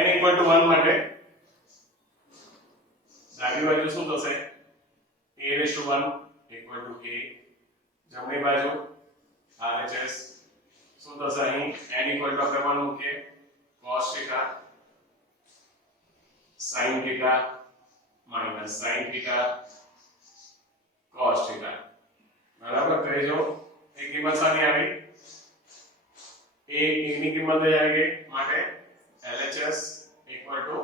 n equal to 1 માટે ડાબી બાજુ શું થશે a raised to 1 equal to a, જમણી બાજુ RHS શું થશે અહીં n equal to આપણે 1 મૂકીએ cos theta sin theta minus sin theta cos theta બરાબર કરી જો એ કિંમત સાની આવી a ની કિંમત આવી ગઈ માટે LHS equal to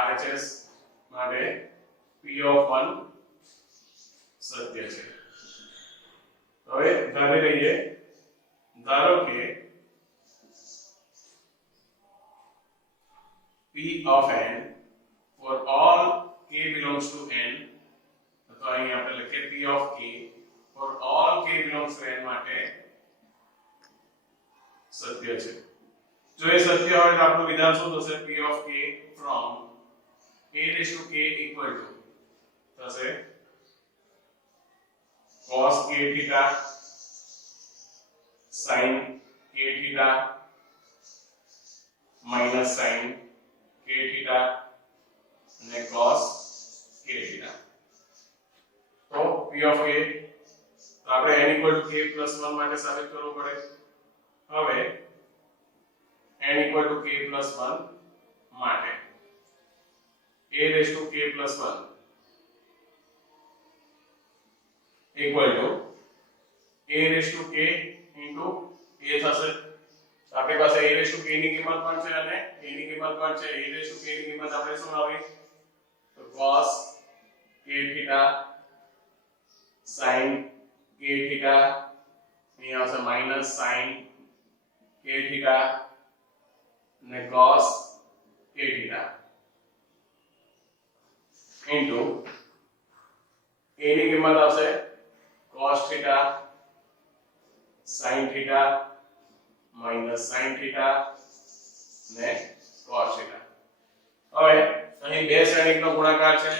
RHS માટે p of 1 સત્ય છે હવે ધારી લઈએ ધારો કે p of n for all k belongs to n તો અહીં આપણે લખીએ p of k for all k belongs to n માટે સત્ય છે જો એ સત્ય હોય તો આપણું વિધાન શું થશે p of k from a raised to k equal to થશે cos k theta sin k theta minus sin k theta અને cos k theta તો p of k આપણે n equal to k plus 1 માટે સાબિત કરવું પડે હવે n equal to k plus 1 માટે a raised to k plus 1 equal to a raised to k into a થશે આપણી પાસે a raised to k ની કિંમત પણ છે અને a ની કિંમત પણ છે a raised to k ની કિંમત આપણે શું આવી તો cos k theta sin k theta અહીં આવશે minus sin k theta અને cos k theta into a ની કિંમત આવશે cos theta sin theta minus sin theta ને cos theta હવે અહીં બે શ્રેણિકનો ગુણાકાર છે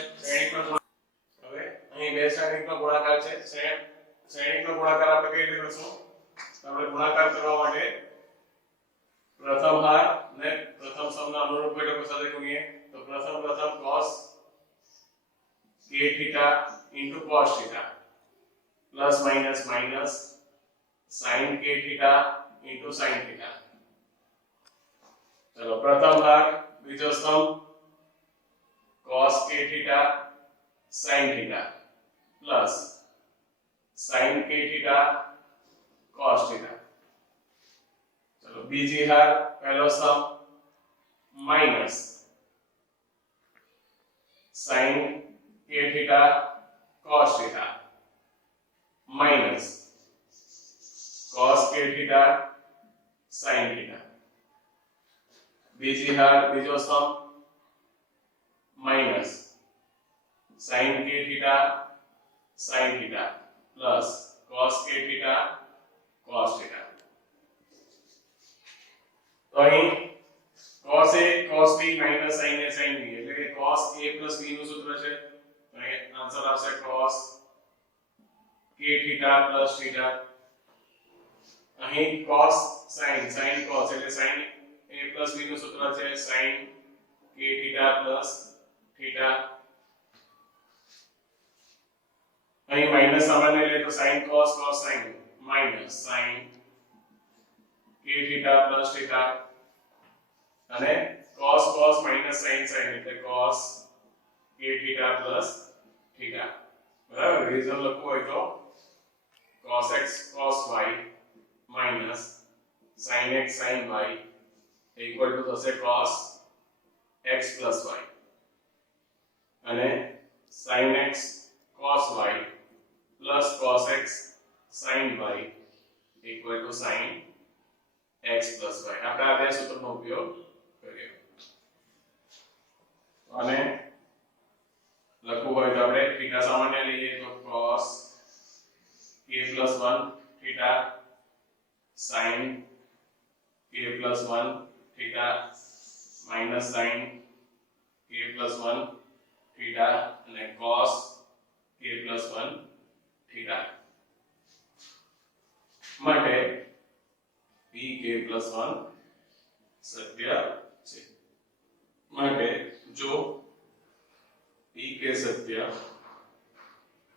હવે અહીં બે શ્રેણિકનો ગુણાકાર છે શ્રેણિકનો ગુણાકાર આપણે કઈ રીતે કરશું આપણે ગુણાકાર કરવા માટે પ્રથમ હાર ને પ્રથમ સમના અનુરૂપ ઘટકો સાથે ગુણીએ તો પ્રથમ cos k theta into cos theta plus minus minus sin k theta into sin theta चलो प्रथम भाग बीजो स्तंभ cos k theta sin theta plus sin k theta cos theta चलो बीजी हार पहलो स्तंभ minus sin k theta cos theta minus cos k theta sin theta बीजी हार बीजो स्तंभ minus sin k theta sin theta plus cos k theta cos theta तो અહીં cos a cos b minus sin a sin b એટલે કે cos a plus b નું સૂત્ર છે તો અહીં આન્સર આવશે cos k theta plus theta અહીં cos sin cos એટલે sin a plus b નું સૂત્ર છે sin k theta plus theta અહીં માઈનસ સામાન્ય લે તો sin cos sin minus sin k theta plus theta અને cos minus sin એટલે cos k theta plus theta બરાબર રીઝન લખવું હોય તો cos x cos y minus sin x sin y equal to થશે cos x plus y અને sin x cos y plus cos x sin y equal to sin x plus y આપણે આ બે સૂત્રનો ઉપયોગ કરીએ અને લખવું હોય તો આપણે થીટા સામાન્ય લઈએ તો cos k plus 1 theta sin k plus 1 theta minus sin k plus 1 theta અને cos k plus 1 theta માટે pk plus 1 સત્ય છે માટે જો p કે સત્ય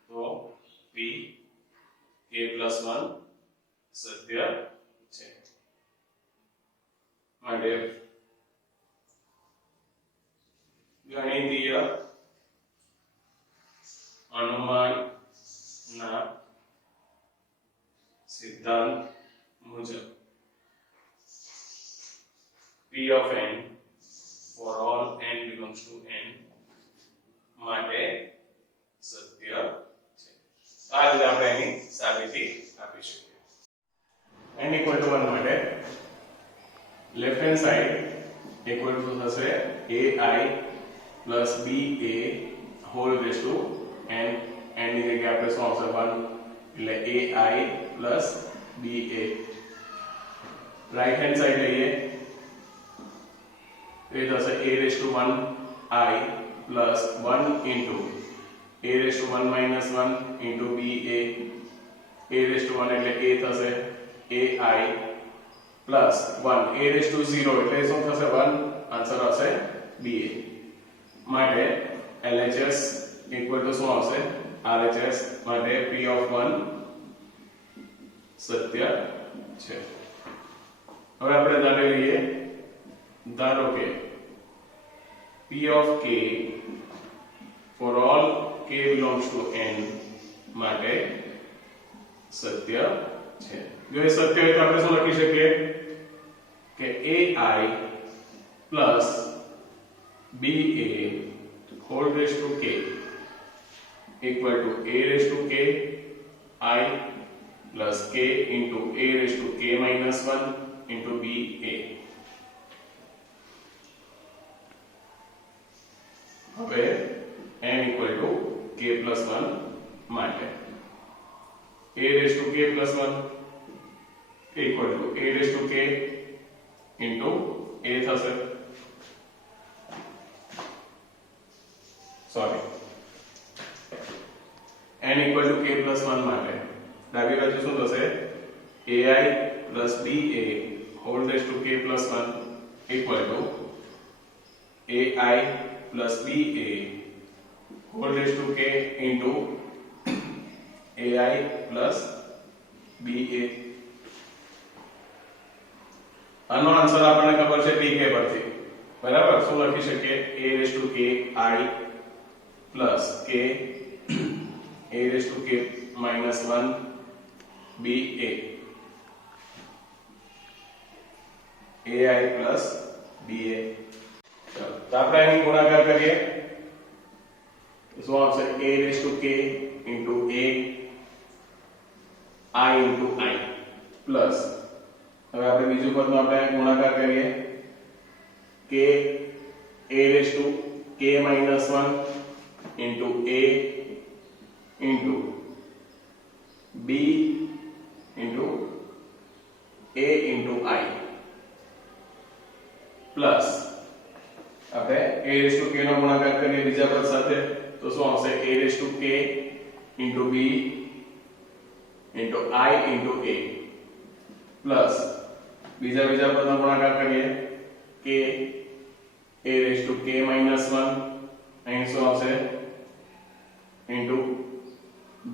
તો p k+1 સત્ય છે માટે ગણિતીય અનુમાનના સિદ્ધાંત મુજબ p of n for all n belongs to n માટે સત્ય છે આ રીતે આપણે એની સાબિતી આપી શકીએ n equal to 1 માટે left hand side equal to થશે ai plus ba whole raised to n ની જગ્યાએ આપણે શું આવશે 1 એટલે ai plus ba right hand side લઈએ એ થશે a raised to 1 I plus 1 into a raised to 1 minus 1 into ba a raised to 1 એટલે a થશે ai plus 1 a raised to 0 એટલે શું થશે 1 આન્સર આવશે ba માટે LHS equal to શું આવશે RHS માટે p of 1 સત્ય છે હવે આપણે ધારી લઈએ ધારો કે p of k for all k belongs to n માટે સત્ય છે જો એ સત્ય હોય તો આપણે શું લખી શકીએ કે ai plus ba whole raised to k equal to a raised to k I plus k into a raised to k minus 1 into ba હવે n equal to k plus 1 માટે a raised to k plus 1 equal to a raised to k into a થશે sorry n equal to k plus 1 માટે ડાબી બાજુ શું થશે ai plus ba whole raised to k plus 1 equal to ai plus ba whole raised to k into ai plus ba આનો answer આપણને ખબર છે pk પરથી બરાબર શું લખી શકીએ a raised to k I plus k a raised to k minus 1 ba ai plus ba ચલો તો આપણે અહીં ગુણાકાર કરીએ શું આવશે a raised to k into a I into I plus હવે આપણે બીજું પદનો આપણે ગુણાકાર કરીએ k a raised to k minus 1 into a into b into a into I plus આપણે a raised to k નો ગુણાકાર કરીએ બીજા પદ સાથે તો શું આવશે a raised to k into b into I into a plus બીજા પદનો ગુણાકાર કરીએ k a raised to k minus 1 અહીં શું આવશે into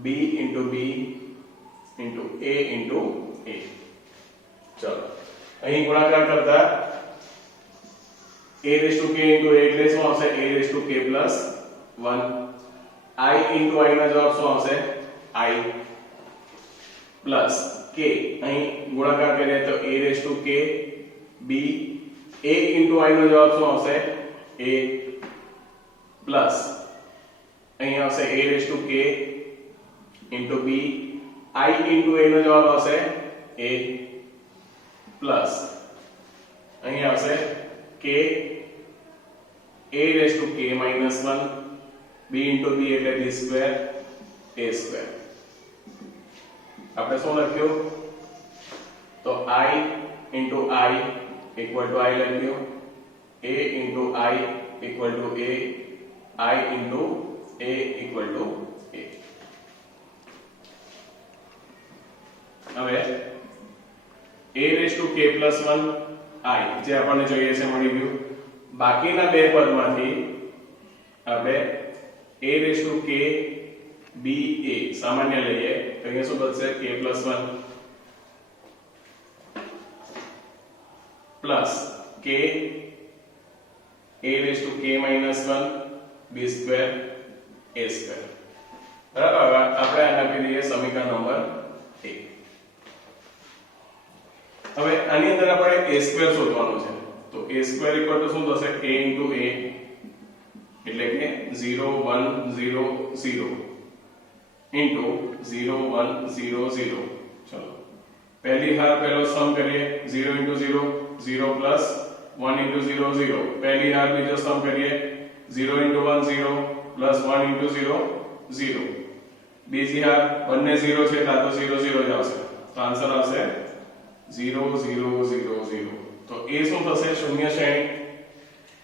b into b into a into a ચલો અહીં ગુણાકાર કરતા a raised to k into a એટલે શું આવશે a raised to k plus 1 I into I ના જવાબ શું આવશે I plus k અહીં ગુણાકાર કરીએ તો a raised to k b a into I નો જવાબ શું આવશે a plus અહીં આવશે a raised to k into b I into a નો જવાબ આવશે a plus અહીં આવશે k a raised to k minus 1 b into b એટલે b square a square આપણે શું લખ્યું તો I into I equal to I લખ્યું a into I equal to a I into a equal to a હવે a raised to k plus 1 I જે આપણને જોઈએ છે મળી ગયું બાકીના બે પદમાંથી આપણે a raise to k b a સામાન્ય લઈએ તો અહીંયા શું બનશે k + 1 plus k a raise to k - 1 b square a square. બરાબર. આપણે આને આપી દઈએ સમીકરણ નંબર 1. હવે આની અંદર આપણે a સ્ક્વેર શોધવાનું છે તો a સ્ક્વેર શું થશે a * a એટલે કે 0 1 0 0 into 0 1 0 0. ચલો પહેલી હાર પહેલો સમ કરીએ 0 into 0 0 plus 1 into 0 0. પહેલી હાર બીજો સમ કરીએ 0 into 1 0 plus 1 into 0 0. બીજી હાર બંને 0 છે તો 0 0 જ આવશે તો આન્સર આવશે 0 0 0 0. તો એ શું થશે શૂન્ય શ્રેણી.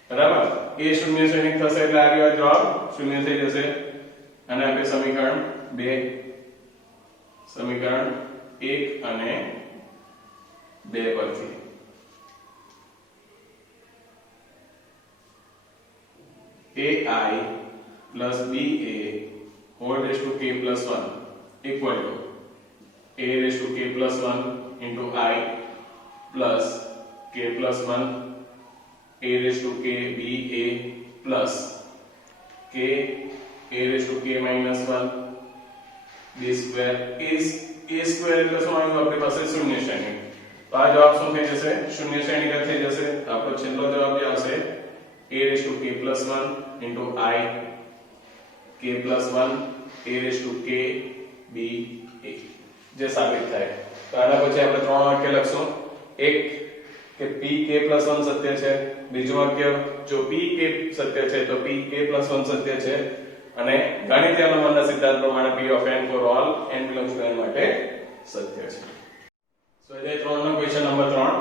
બરાબર. એ શૂન્ય શ્રેણી થશે એટલે આ રહ્યો જવાબ શૂન્ય થઈ જશે અને આપણે સમીકરણ 2 સમીકરણ 1 અને 2 પરથી ai plus ba whole raised to k plus 1 equal to a raised to k plus 1 into I plus k plus 1 a raised to k ba plus k a raised to k minus 1 b square is a square એટલે શું આવ્યું આપણી પાસે શૂન્ય શ્રેણી. તો આ જવાબ શું થઈ જશે શૂન્ય શ્રેણી રદ થઈ જશે. તો આપણો છેલ્લો જવાબ જે આવશે a raised to k plus 1 into I k plus 1 a raised to k b a જે સાબિત થાય. તો આના પછી આપણે ત્રણ વાક્ય લખશું. એક કે p k plus 1 સત્ય છે. બીજું વાક્ય જો p k સત્ય છે તો p k plus 1 સત્ય છે અને ગણિતીય અનુમાનના સિદ્ધાંત પ્રમાણે p of n for all n belongs to n માટે સત્ય છે. સ્વાધ્યાય 3 નો ક્વેશ્ચન નંબર 3.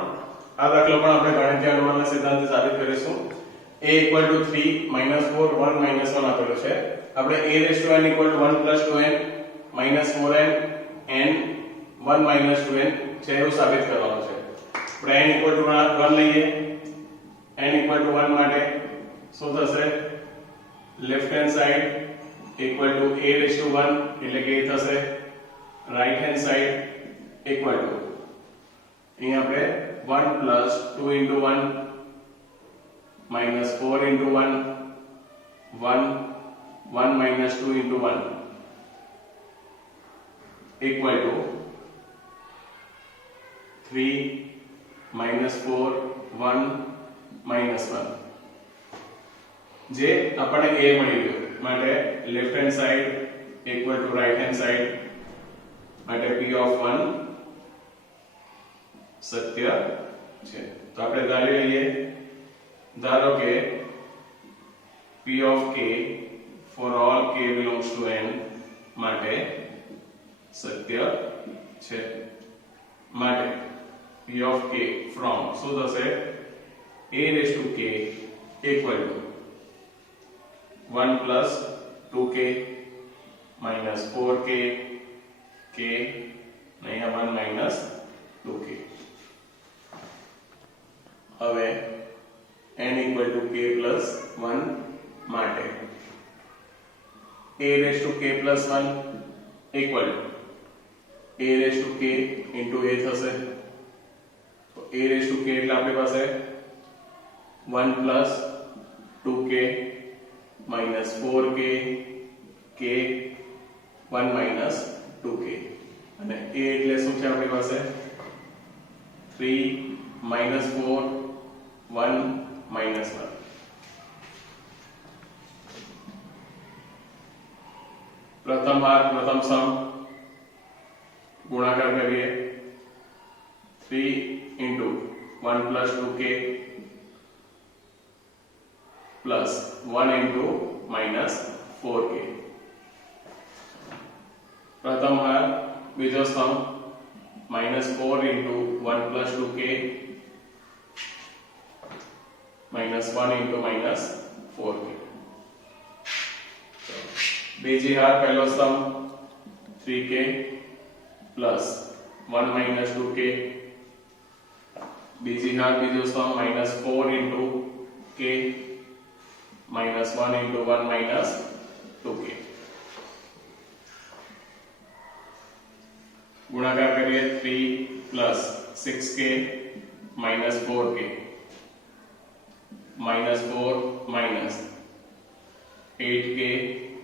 આ દાખલો પણ આપણે ગણિતીય અનુમાનના સિદ્ધાંતથી સાબિત કરીશું. a = 3 - 4 1 - 1 આપેલો છે. આપણે a raised to n = 1 + 2n - 4n n 1 - 2n છે એવું સાબિત કરવાનું છે. આપણે n = 1 લઈએ. n = 1 માટે શું થશે left hand side equal to a raised to 1 એટલે કે એ થશે. Right hand side equal to અહીં આપણે 1 plus 2 into 1 minus 4 into 1 1 1 minus 2 into 1 equal to 3 minus 4 1 minus 1 જે આપણને a મળી ગયો માટે left hand side equal to right hand side માટે p of 1 સત્ય છે. તો આપણે ધારી લઈએ ધારો કે p of k for all k belongs to n માટે સત્ય છે. માટે p of k from શું થશે a raised to k equal to 1 plus 2k minus 4k k અહીંયા 1 minus 2k. હવે n equal to k plus 1 માટે a raised to k plus 1 equal to a raised to k into a થશે. તો a raised to k એટલે આપણી પાસે 1 plus 2k minus 4k k 1 minus 2k અને a એટલે શું છે આપણી પાસે 3 minus 4 1 minus 1. પ્રથમ બાર પ્રથમ સમ ગુણાકાર કરીએ 3 into 1 plus 2k plus 1 into minus 4k. પ્રથમ હાર બીજો સમ minus 4 into 1 plus 2k minus 1 into minus 4k. બીજી હાર પહેલો સમ 3k plus 1 minus 2k. બીજી હાર બીજો સમ minus 4 into k minus 1 into 1 minus 2k. गुणाकार करिए 3 plus 6k minus 4k minus 4 minus 8k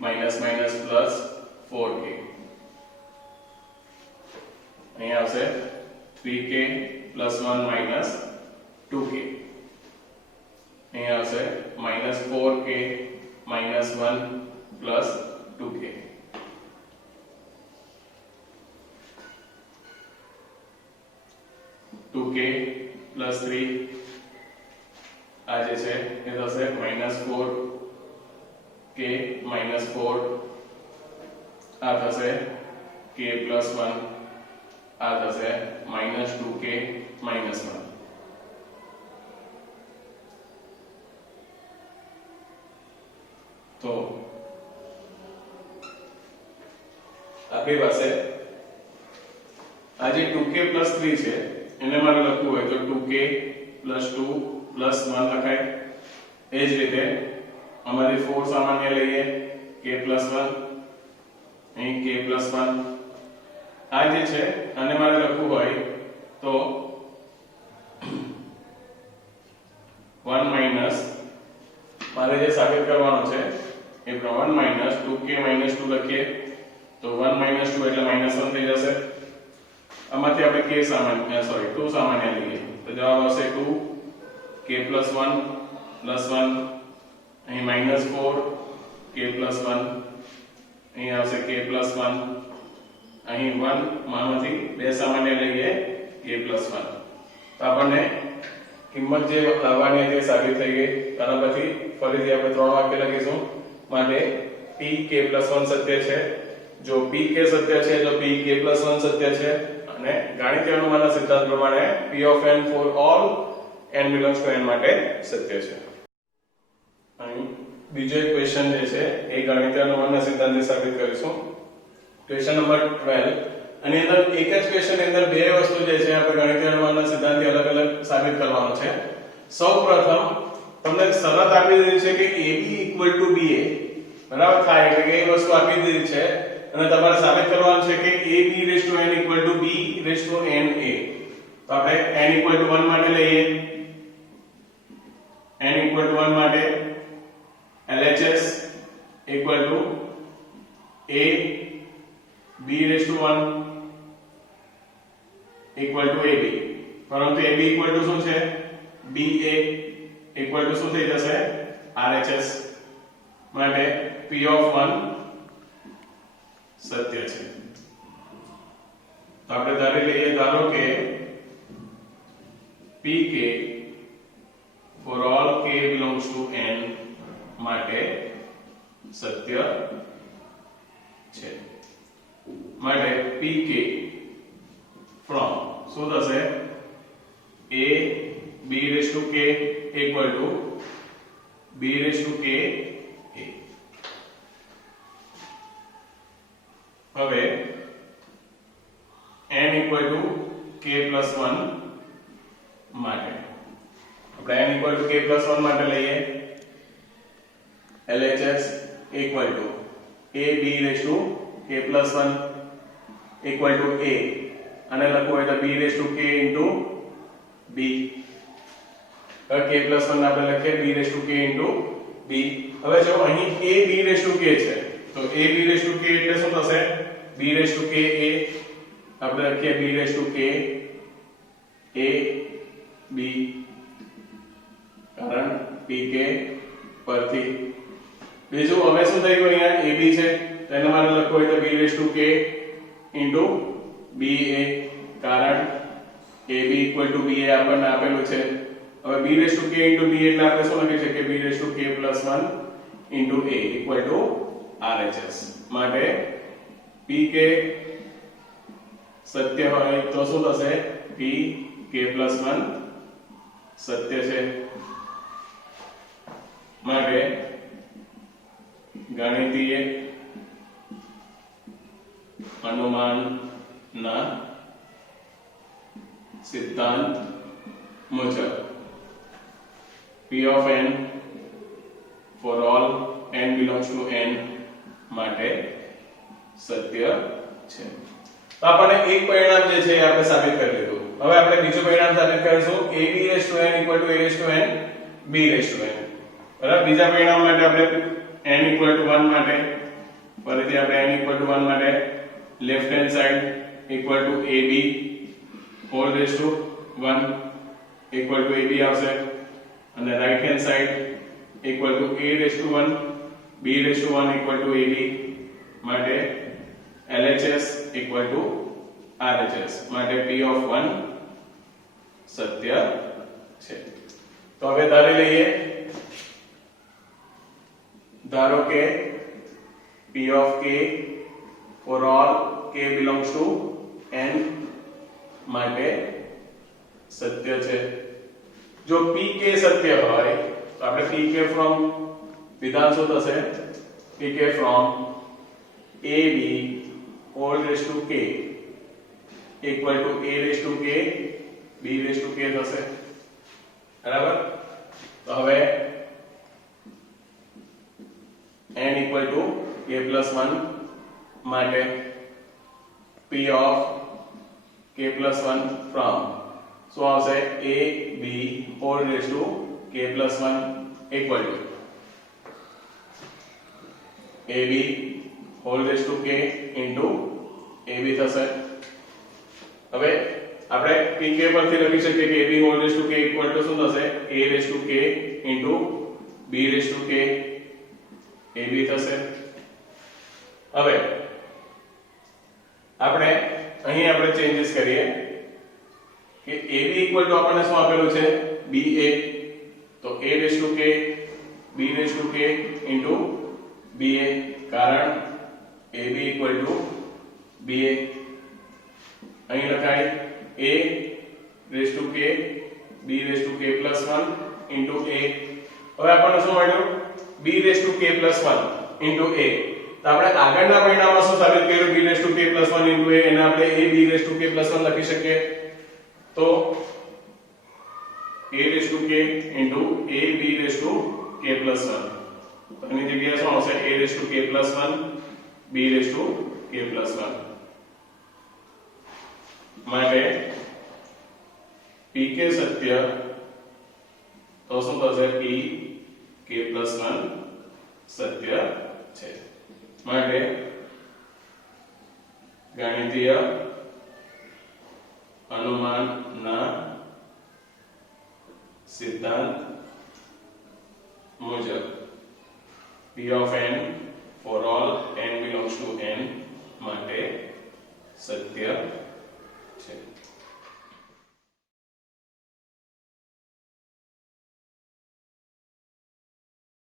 minus minus plus 4k. અહીંયા આવશે 3k plus 1 minus 2k. અહીંયા આવશે minus 4k minus 1 plus 2k. k plus 3 આ જે છે એ થશે -4 k minus 4 આ થશે k plus 1 આ થશે -2k minus 1. તો આપણી પાસે આ જે 2k plus 3 છે એને મારે લખવું હોય તો 2k plus 2 plus 1 લખાય. એ જ રીતે અમારી 4 સામાન્ય લઈએ k plus 1 અહીં k plus 1. આ જે છે આને મારે લખવું હોય તો 1 minus મારે જે સાબિત કરવાનું છે એ પ્રમાણે minus 2k minus 2 લખીએ તો 1 minus 2 એટલે -1 થઈ જશે. આમાંથી આપણે k સામાન્ય 2 સામાન્ય લઈએ તો જવાબ આવશે 2 k plus 1 plus 1 અહીં -4 k plus 1 અહીં આવશે k plus 1 અહીં 1 માંથી 2 સામાન્ય લઈએ k plus 1. તો આપણને કિંમત જે લાવવાની હતી સાબિત થઈ ગઈ. આના પછી ફરીથી આપણે ત્રણ વાક્ય લખીશું. માટે p k plus 1 સત્ય છે. જો p k સત્ય છે તો p k plus 1 સત્ય છે. અને ગાણિતીય અનુમાનના સિદ્ધાંત પ્રમાણે p of n for all n belongs to n માટે સત્ય છે. અહીં બીજો એક ક્વેશ્ચન જે છે એ ગાણિતીય અનુમાનના સિદ્ધાંતથી સાબિત કરીશું. Question number 12. અને અંદર એક જ ક્વેશ્ચન ની અંદર બે વસ્તુ જે છે આપણે ગાણિતીય અનુમાનના સિદ્ધાંતથી અલગ અલગ સાબિત કરવાનું છે. સૌપ્રથમ તમને શરત આપી દીધી છે કે ab = ba બરાબર થાય એટલે કે એ વસ્તુ આપી દીધી છે અને તમારે સાબિત કરવાનું છે કે ab raised to n = b raised to n a. તો આપણે n = 1 માટે લઈએ. n = 1 માટે LHS = a b raised to 1 = ab. પરંતુ ab = શું છે ba = શું થઈ જશે RHS. માટે p of 1 સત્ય છે. તો આપણે ધારી લઈએ ધારો કે pk for all k belongs to n માટે સત્ય છે. માટે pk from શું થશે a b raised to k = b raised to k a. હવે n = k plus 1 માટે આપણે n = k plus 1 માટે લઈએ. LHS = a b raised to k plus 1 = a. અને લખવું હોય તો b raised to k into b. k plus 1 આપણે લખીએ b raised to k into b. હવે જો અહીં a b raised to k છે તો a b raised to k એટલે શું થશે b raised to k a. આપણે લખીએ b raised to k a b કારણ pk પરથી. બીજું હવે શું થઈ ગયું અહીંયા ab છે તો એને મારે લખવું હોય તો b raised to k into ba કારણ ab = ba આપણને આપેલું છે. હવે b raised to k into b એટલે આપણે શું લખી શકીએ b raised to k plus 1 into a = RHS. માટે pk સત્ય હોય તો શું થશે pk plus 1 સત્ય છે. માટે ગણિતીય અનુમાનના સિદ્ધાંત મુજબ p p of n for all n belongs to n માટે સત્ય છે. તો આપણને એક પરિણામ જે છે એ આપણે સાબિત કરી લીધું. હવે આપણે બીજું પરિણામ સાબિત કરીશું ab raised to n equal to a raised to n b raised to n. બરાબર, બીજા પરિણામ માટે આપણે n equal to 1 માટે ફરીથી આપણે n equal to 1 માટે left hand side equal to ab whole raised to 1 equal to ab આવશે અને right hand side equal to a raised to 1 b raised to 1 equal to ab માટે LHS equal to RHS માટે p of 1 સત્ય છે. તો હવે ધારી લઈએ, ધારો કે p of k for all k belongs to n માટે સત્ય છે. જો pk સત્ય હોય તો આપણે pk from વિધાન શું થશે? pk from ab whole raised to k equal to a raised to k b raised to k થશે. બરાબર, તો હવે n equal to k plus 1 માટે p of k plus 1 from શું આવશે? a b whole raised to k plus 1 equal to ab whole raised to k into ab થશે. હવે આપણે pk પરથી લખી શકીએ કે ab whole raised to k equal to શું થશે? a raised to k into b raised to k ab થશે. હવે આપણે અહીં આપણે ચેન્જીસ કરીએ કે ab equal to આપણને શું આપેલું છે? ba, તો a raised to k b raised to k into ba, કારણ ab equal to ba. અહીં લખાય a raised to k b raised to k plus 1 into a. હવે આપણને શું મળ્યું? b raised to k plus 1 into a. તો આપણે આગળના પરિણામમાં શું સાબિત કર્યું? b raised to k plus 1 into a એને આપણે a b raised to k plus 1 લખી શકીએ. તો a raised to k into a b raised to k plus 1. તો એની જગ્યાએ શું આવશે? a raised to k plus 1 b raised to k plus 1 માટે pk સત્ય તો શું થશે? p k plus 1 સત્ય છે. માટે ગણિતીય અનુમાનના સિદ્ધાંત મુજબ p of n